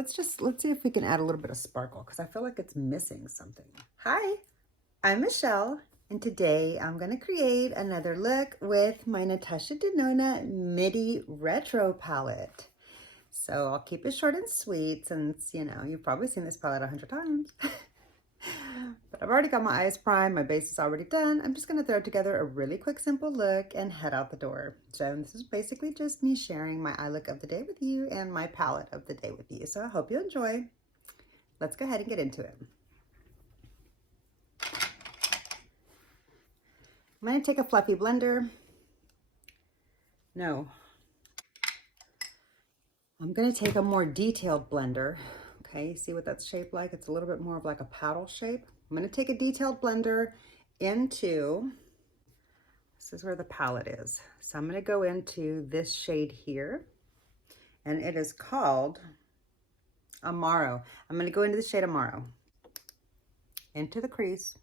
let's see if we can add a little bit of sparkle because I feel like it's missing something. Hi, I'm Michelle, and today I'm going to create another look with my Natasha Denona Midi Retro palette. So I'll keep it short and sweet since, you know, you've probably seen this palette 100 times. But I've already got my eyes primed, my base is already done. I'm just going to throw together a really quick, simple look and head out the door. So this is basically just me sharing my eye look of the day with you and my palette of the day with you. So I hope you enjoy. Let's go ahead and get into it. I'm going to take a fluffy blender. No. I'm going to take a more detailed blender. Okay, see what that's shaped like? It's a little bit more of like a paddle shape. I'm going to take a detailed blender into, this is where the palette is. So I'm going to go into this shade here, and it is called Amaro. I'm going to go into the shade Amaro, into the crease.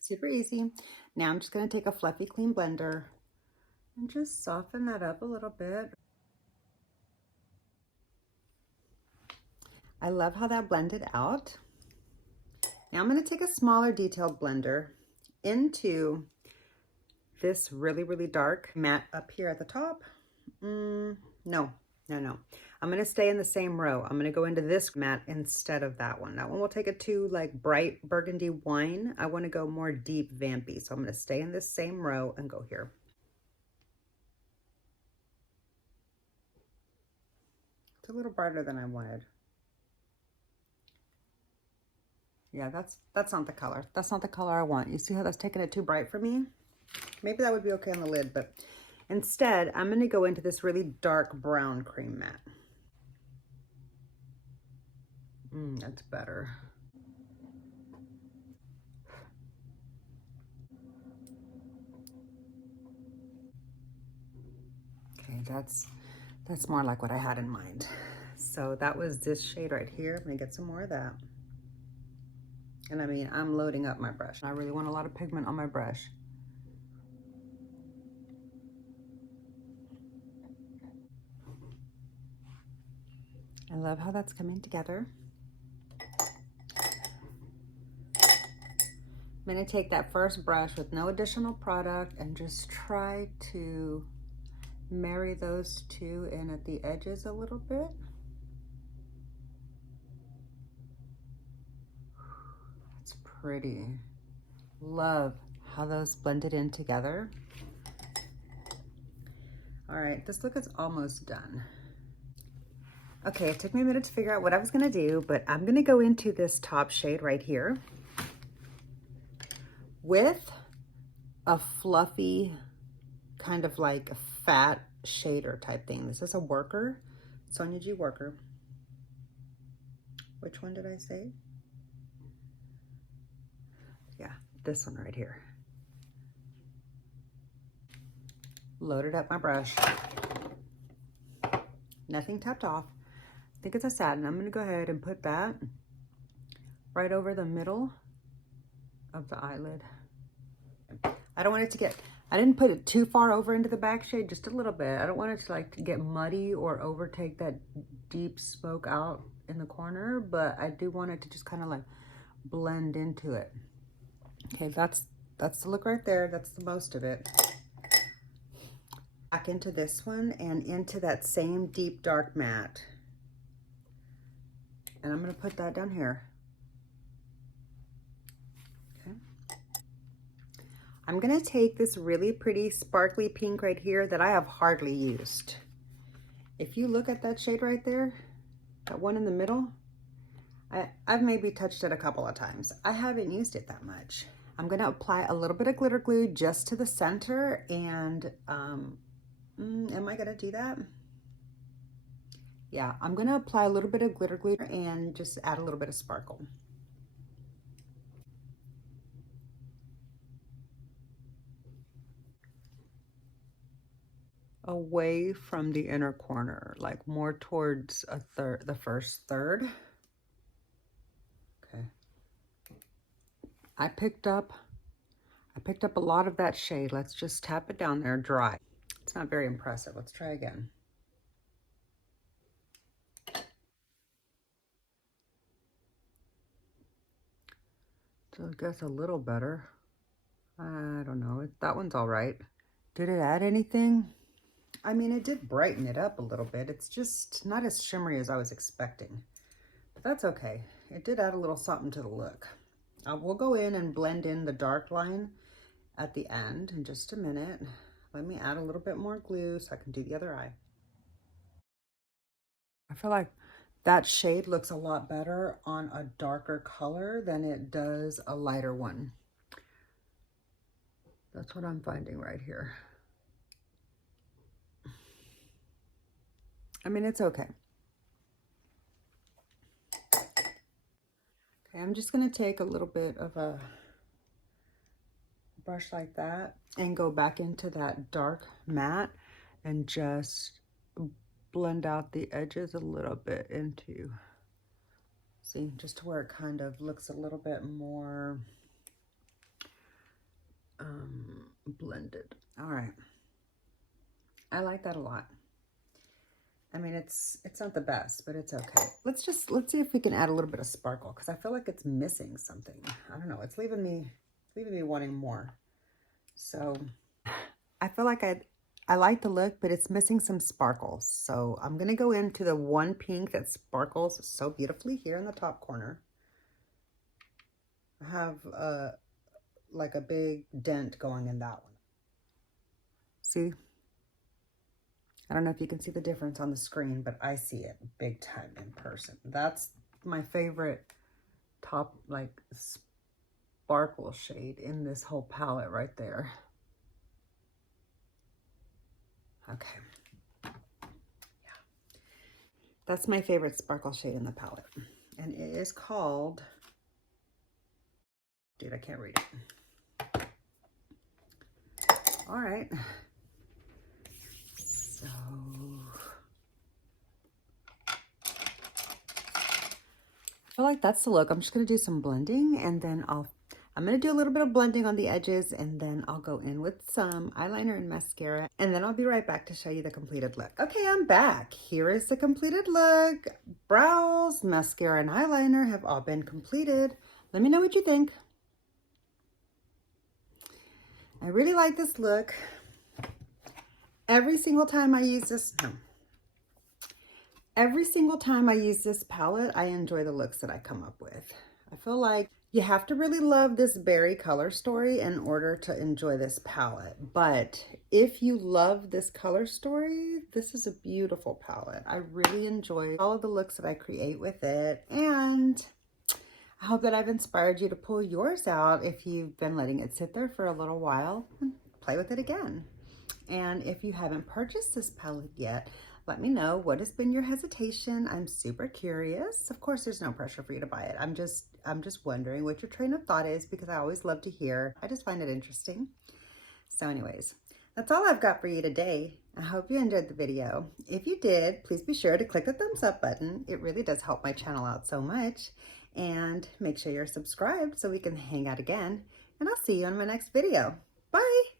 Super easy. Now I'm just going to take a fluffy clean blender and just soften that up a little bit. I love how that blended out. Now I'm going to take a smaller detailed blender into this really, really dark matte up here at the top. No. I'm going to stay in the same row. I'm going to go into this matte instead of that one. That one will take it to like bright burgundy wine. I want to go more deep vampy. So I'm going to stay in this same row and go here. It's a little brighter than I wanted. Yeah, that's not the color. That's not the color I want. You see how that's taking it too bright for me? Maybe that would be okay on the lid, but instead, I'm going to go into this really dark brown cream matte. That's better. Okay, that's more like what I had in mind. So that was this shade right here. I'm going to get some more of that. And I mean, I'm loading up my brush. I really want a lot of pigment on my brush. I love how that's coming together. I'm going to take that first brush with no additional product and just try to marry those two in at the edges a little bit. That's pretty. Love how those blended in together. All right, this look is almost done. Okay, it took me a minute to figure out what I was gonna do, but I'm gonna go into this top shade right here with a fluffy, kind of like a fat shader type thing. This is a worker, Sonia G worker. Which one did I say? Yeah, this one right here. Loaded up my brush. Nothing tapped off. I think it's a satin. I'm gonna go ahead and put that right over the middle of the eyelid. I don't want it to get, I didn't put it too far over into the back shade, just a little bit. I don't want it to like get muddy or overtake that deep smoke out in the corner, but I do want it to just kind of like blend into it. Okay, that's the look right there. That's the most of it. Back into this one and into that same deep dark matte. And I'm gonna put that down here. I'm gonna take this really pretty sparkly pink right here that I have hardly used. If you look at that shade right there, that one in the middle, I've maybe touched it a couple of times. I haven't used it that much. I'm gonna apply a little bit of glitter glue just to the center and, am I gonna do that? Yeah, I'm gonna apply a little bit of glitter glue and just add a little bit of sparkle. Away from the inner corner, like more towards the first third. Okay. I picked up I picked up a lot of that shade. Let's just tap it down there dry. It's not very impressive. Let's try again. So I guess a little better. I don't know. That one's all right. Did it add anything? I mean, it did brighten it up a little bit. It's just not as shimmery as I was expecting. But that's okay. It did add a little something to the look. We'll go in and blend in the dark line at the end in just a minute. Let me add a little bit more glue so I can do the other eye. I feel like that shade looks a lot better on a darker color than it does a lighter one. That's what I'm finding right here. I mean, it's okay. Okay, I'm just gonna take a little bit of a brush like that and go back into that dark matte and just blend out the edges a little bit into, see, just to where it kind of looks a little bit more blended. All right, I like that a lot. I mean, it's not the best, but it's okay. Let's see if we can add a little bit of sparkle, because I feel like it's missing something. I don't know, it's leaving me wanting more. So I feel like I like the look, but it's missing some sparkles. So I'm gonna go into the one pink that sparkles so beautifully here in the top corner. I have like a big dent going in that one. See? I don't know if you can see the difference on the screen, but I see it big time in person. That's my favorite top, like, sparkle shade in this whole palette right there. Okay. Yeah. That's my favorite sparkle shade in the palette. And it is called, dude, I can't read it. All right. So I feel like that's the look. I'm just gonna do some blending, and then I'm gonna do a little bit of blending on the edges, and then I'll go in with some eyeliner and mascara, and then I'll be right back to show you the completed look. Okay, I'm back. Here is the completed look. Brows, mascara, and eyeliner have all been completed. Let me know what you think. I really like this look. Every single time I use this palette, I enjoy the looks that I come up with. I feel like you have to really love this berry color story in order to enjoy this palette. But if you love this color story, this is a beautiful palette. I really enjoy all of the looks that I create with it. And I hope that I've inspired you to pull yours out if you've been letting it sit there for a little while and play with it again. And if you haven't purchased this palette yet, let me know what has been your hesitation. I'm super curious. Of course, there's no pressure for you to buy it. I'm just wondering what your train of thought is, because I always love to hear. I just find it interesting. So anyways, that's all I've got for you today. I hope you enjoyed the video. If you did, please be sure to click the thumbs up button. It really does help my channel out so much. And make sure you're subscribed so we can hang out again. And I'll see you on my next video. Bye.